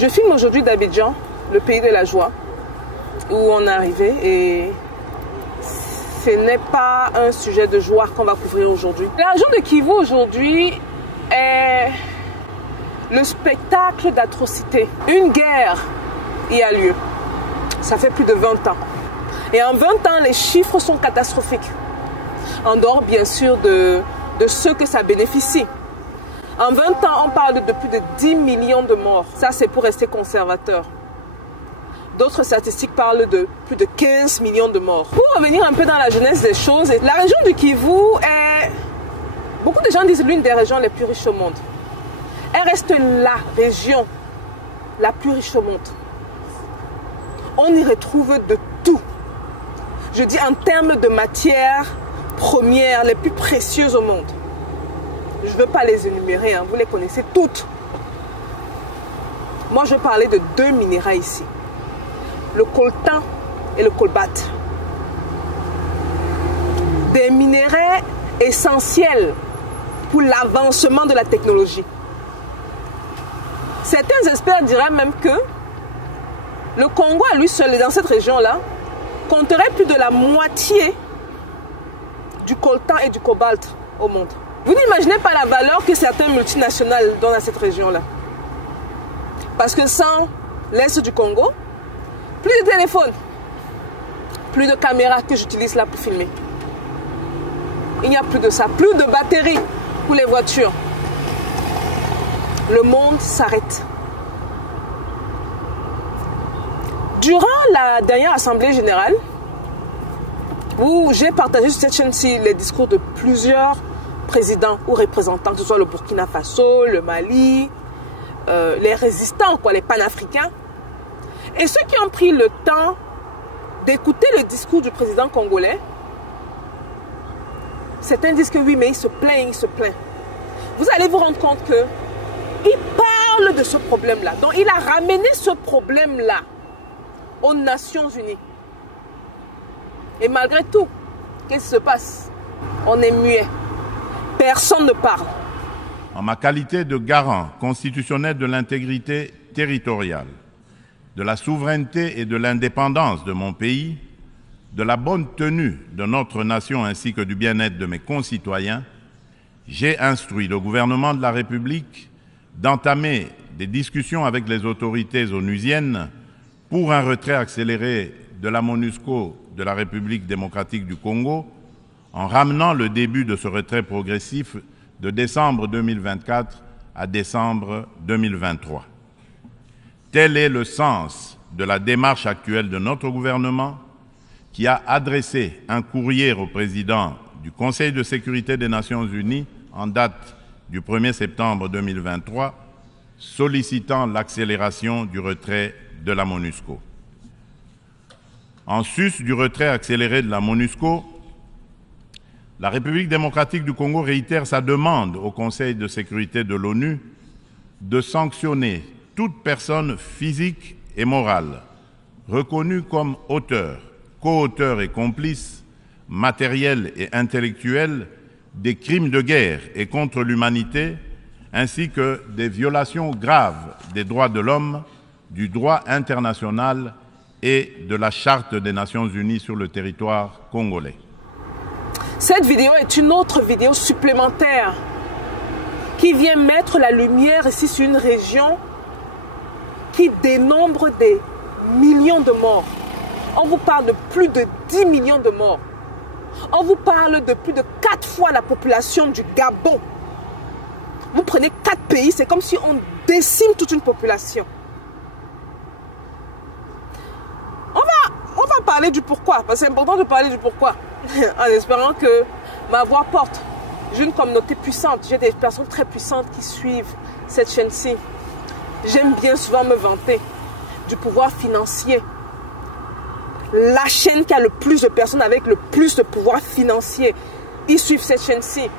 Je filme aujourd'hui d'Abidjan, le pays de la joie, où on est arrivé, et ce n'est pas un sujet de joie qu'on va couvrir aujourd'hui. La région de Kivu aujourd'hui est le spectacle d'atrocités. Une guerre y a lieu. Ça fait plus de 20 ans. Et en 20 ans, les chiffres sont catastrophiques. En dehors, bien sûr, de ceux que ça bénéficie. En 20 ans, on parle de plus de 10 millions de morts. Ça, c'est pour rester conservateur. D'autres statistiques parlent de plus de 15 millions de morts. Pour revenir un peu dans la jeunesse des choses, la région du Kivu est... Beaucoup de gens disent l'une des régions les plus riches au monde. Elle reste la région la plus riche au monde. On y retrouve de tout. Je dis en termes de matières premières les plus précieuses au monde. Je ne veux pas les énumérer, hein, vous les connaissez toutes. Moi, je parlais de deux minéraux ici. Le coltan et le cobalt. Des minéraux essentiels pour l'avancement de la technologie. Certains experts diraient même que le Congo à lui seul, dans cette région-là, compterait plus de la moitié du coltan et du cobalt au monde. Vous n'imaginez pas la valeur que certaines multinationales donnent à cette région-là. Parce que sans l'Est du Congo, plus de téléphones, plus de caméras que j'utilise là pour filmer. Il n'y a plus de ça, plus de batteries pour les voitures. Le monde s'arrête. Durant la dernière Assemblée générale, où j'ai partagé sur cette chaîne-ci les discours de plusieurs présidents ou représentants, que ce soit le Burkina Faso, le Mali, les résistants, quoi, les panafricains, et ceux qui ont pris le temps d'écouter le discours du président congolais, certains disent que oui, mais il se plaint, il se plaint. Vous allez vous rendre compte qu'il parle de ce problème-là. Donc, il a ramené ce problème-là aux Nations Unies. Et malgré tout, qu'est-ce qui se passe? On est muet. Personne ne parle. En ma qualité de garant constitutionnel de l'intégrité territoriale, de la souveraineté et de l'indépendance de mon pays, de la bonne tenue de notre nation ainsi que du bien-être de mes concitoyens, j'ai instruit le gouvernement de la République d'entamer des discussions avec les autorités onusiennes pour un retrait accéléré de la MONUSCO de la République démocratique du Congo, en ramenant le début de ce retrait progressif de décembre 2024 à décembre 2023. Tel est le sens de la démarche actuelle de notre gouvernement, qui a adressé un courrier au président du Conseil de sécurité des Nations Unies en date du 1er septembre 2023, sollicitant l'accélération du retrait de la MONUSCO. En sus du retrait accéléré de la MONUSCO, la République démocratique du Congo réitère sa demande au Conseil de sécurité de l'ONU de sanctionner toute personne physique et morale reconnue comme auteur, co-auteur et complice, matériel et intellectuel des crimes de guerre et contre l'humanité, ainsi que des violations graves des droits de l'homme, du droit international et de la Charte des Nations Unies sur le territoire congolais. Cette vidéo est une autre vidéo supplémentaire qui vient mettre la lumière ici sur une région qui dénombre des millions de morts. On vous parle de plus de 10 millions de morts. On vous parle de plus de 4 fois la population du Gabon. Vous prenez 4 pays, c'est comme si on décime toute une population. On va parler du pourquoi, parce que c'est important de parler du pourquoi, en espérant que ma voix porte. J'ai une communauté puissante, j'ai des personnes très puissantes qui suivent cette chaîne-ci. J'aime bien souvent me vanter du pouvoir financier. La chaîne qui a le plus de personnes avec le plus de pouvoir financier, ils suivent cette chaîne-ci.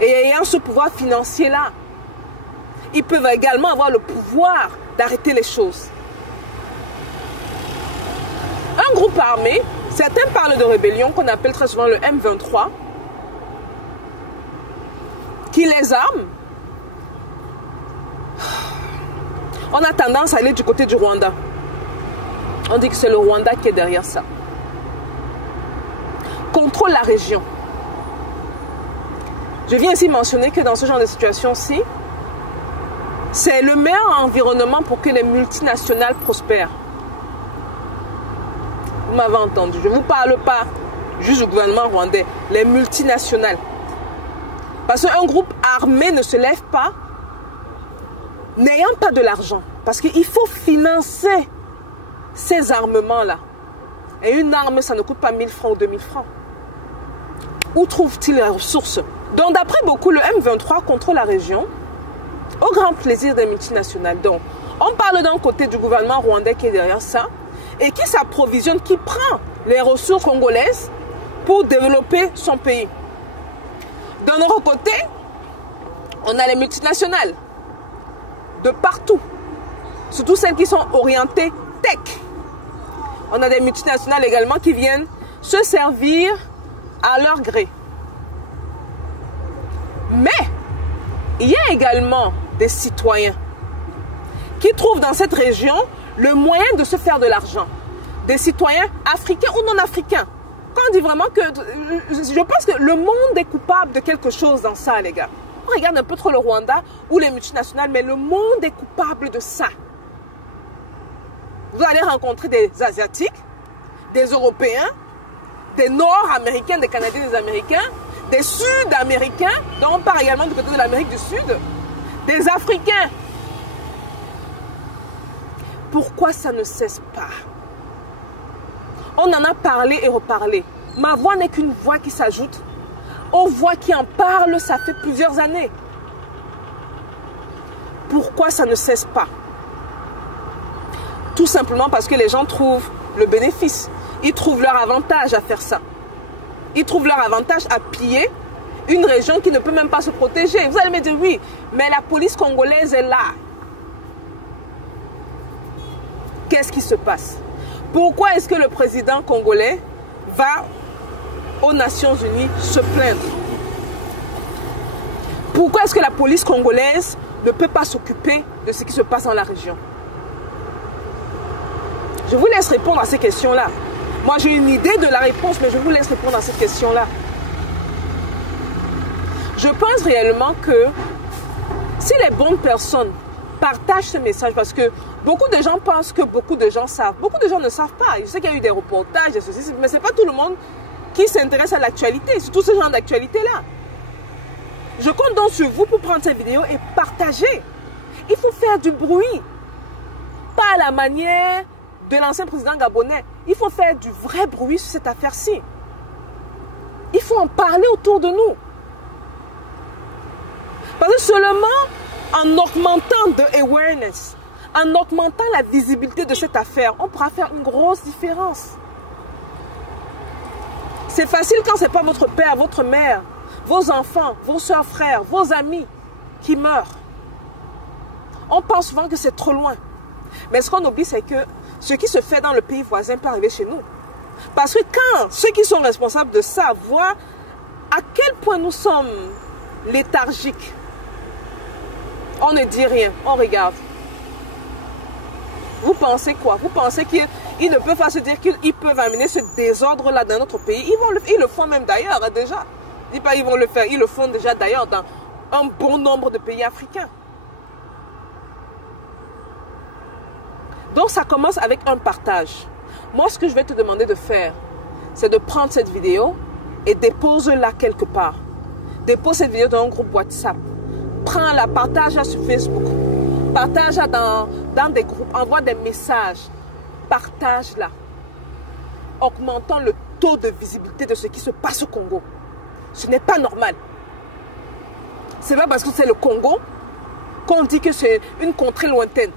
Et ayant ce pouvoir financier-là, ils peuvent également avoir le pouvoir d'arrêter les choses. Un groupe armé, certains parlent de rébellion qu'on appelle très souvent le M23, qui les arme. On a tendance à aller du côté du Rwanda. On dit que c'est le Rwanda qui est derrière ça. Contrôle la région. Je viens ici mentionner que dans ce genre de situation-ci, c'est le meilleur environnement pour que les multinationales prospèrent. Vous m'avez entendu. Je ne vous parle pas juste du gouvernement rwandais, les multinationales. Parce qu'un groupe armé ne se lève pas n'ayant pas de l'argent. Parce qu'il faut financer ces armements-là. Et une arme, ça ne coûte pas 1000 francs ou 2000 francs. Où trouve-t-il les ressources? Donc, d'après beaucoup, le M23 contrôle la région au grand plaisir des multinationales. Donc, on parle d'un côté du gouvernement rwandais qui est derrière ça et qui s'approvisionne, qui prend les ressources congolaises pour développer son pays. D'un autre côté, on a les multinationales de partout, surtout celles qui sont orientées tech. On a des multinationales également qui viennent se servir à leur gré. Mais il y a également des citoyens qui trouvent dans cette région le moyen de se faire de l'argent. Des citoyens africains ou non africains. Quand on dit vraiment que... Je pense que le monde est coupable de quelque chose dans ça, les gars. On regarde un peu trop le Rwanda ou les multinationales, mais le monde est coupable de ça. Vous allez rencontrer des Asiatiques, des Européens, des Nord-Américains, des Canadiens, des Américains, des Sud-Américains, dont on parle également du côté de l'Amérique du Sud, des Africains. Pourquoi ça ne cesse pas? On en a parlé et reparlé. Ma voix n'est qu'une voix qui s'ajoute aux voix qui en parlent, ça fait plusieurs années. Pourquoi ça ne cesse pas? Tout simplement parce que les gens trouvent le bénéfice. Ils trouvent leur avantage à faire ça. Ils trouvent leur avantage à piller une région qui ne peut même pas se protéger. Vous allez me dire, oui, mais la police congolaise est là. Qu'est-ce qui se passe? Pourquoi est-ce que le président congolais va aux Nations Unies se plaindre? Pourquoi est-ce que la police congolaise ne peut pas s'occuper de ce qui se passe dans la région? Je vous laisse répondre à ces questions-là. Moi, j'ai une idée de la réponse, mais je vous laisse répondre à cette question-là. Je pense réellement que si les bonnes personnes partagent ce message, parce que beaucoup de gens pensent que beaucoup de gens savent. Beaucoup de gens ne savent pas. Je sais qu'il y a eu des reportages, des ceci, mais ce n'est pas tout le monde qui s'intéresse à l'actualité, surtout ce genre d'actualité-là. Je compte donc sur vous pour prendre cette vidéo et partager. Il faut faire du bruit. Pas à la manière de l'ancien président gabonais. Il faut faire du vrai bruit sur cette affaire-ci. Il faut en parler autour de nous. Parce que seulement en augmentant de awareness, en augmentant la visibilité de cette affaire, on pourra faire une grosse différence. C'est facile quand ce n'est pas votre père, votre mère, vos enfants, vos soeurs, frères, vos amis qui meurent. On pense souvent que c'est trop loin. Mais ce qu'on oublie, c'est que ce qui se fait dans le pays voisin peut arriver chez nous. Parce que quand ceux qui sont responsables de ça voient à quel point nous sommes léthargiques, on ne dit rien, on regarde. Vous pensez quoi? Vous pensez qu'ils ne peuvent pas se dire qu'ils peuvent amener ce désordre-là dans notre pays? Ils le font même d'ailleurs, déjà. Je ne dis pas qu'ils vont le faire, ils le font déjà d'ailleurs dans un bon nombre de pays africains. Donc ça commence avec un partage. Moi, ce que je vais te demander de faire, c'est de prendre cette vidéo et dépose-la quelque part. Dépose cette vidéo dans un groupe WhatsApp. Prends-la, partage-la sur Facebook. Partage-la dans des groupes. Envoie des messages. Partage-la. Augmentons le taux de visibilité de ce qui se passe au Congo. Ce n'est pas normal. Ce n'est pas parce que c'est le Congo qu'on dit que c'est une contrée lointaine.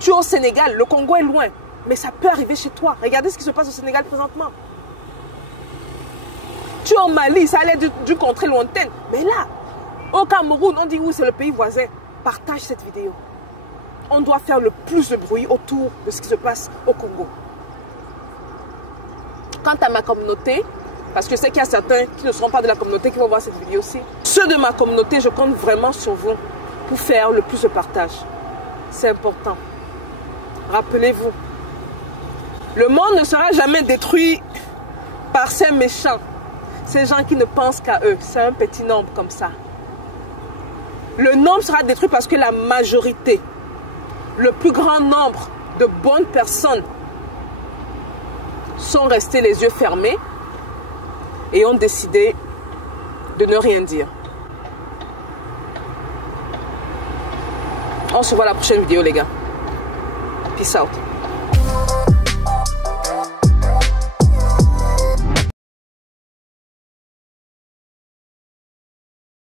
Tu es au Sénégal, le Congo est loin, mais ça peut arriver chez toi. Regardez ce qui se passe au Sénégal présentement. Tu es au Mali, ça allait du contrée lointaine. Mais là, au Cameroun, on dit oui, c'est le pays voisin. Partage cette vidéo. On doit faire le plus de bruit autour de ce qui se passe au Congo. Quant à ma communauté, parce que je sais qu'il y a certains qui ne seront pas de la communauté qui vont voir cette vidéo aussi. Ceux de ma communauté, je compte vraiment sur vous pour faire le plus de partage. C'est important. Rappelez-vous, le monde ne sera jamais détruit par ces méchants, ces gens qui ne pensent qu'à eux. C'est un petit nombre comme ça. Le nombre sera détruit parce que la majorité, le plus grand nombre de bonnes personnes sont restés les yeux fermés et ont décidé de ne rien dire. On se voit à la prochaine vidéo, les gars. Peace out.